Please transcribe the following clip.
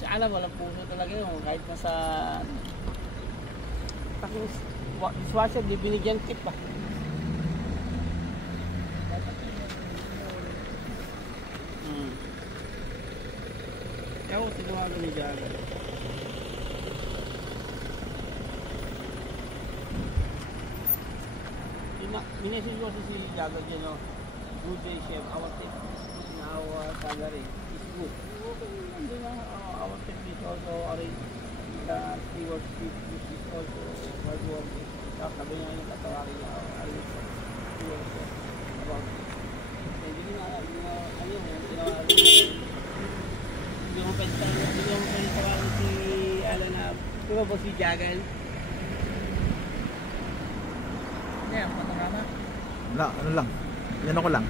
Si Alan, walang puso talaga yun. Kahit nasa... Taking dishwasher, di binigyan tip pa. Kaya ko tinawagan ni Jagger. Minessage ko si Jagger dyan, no? Good day, chef. Our tip in our salary is good. Our tip is also arranged. The stewardship is also hard work. Sabi nga yung katawarin niya, stewardship about it. Hindi na, ano yung tinawarin niya. Hindi mo pwede tawarin si Alan na, puro ba si Jagger? Yeah, panorama. Wala, ano lang. Yan ako lang.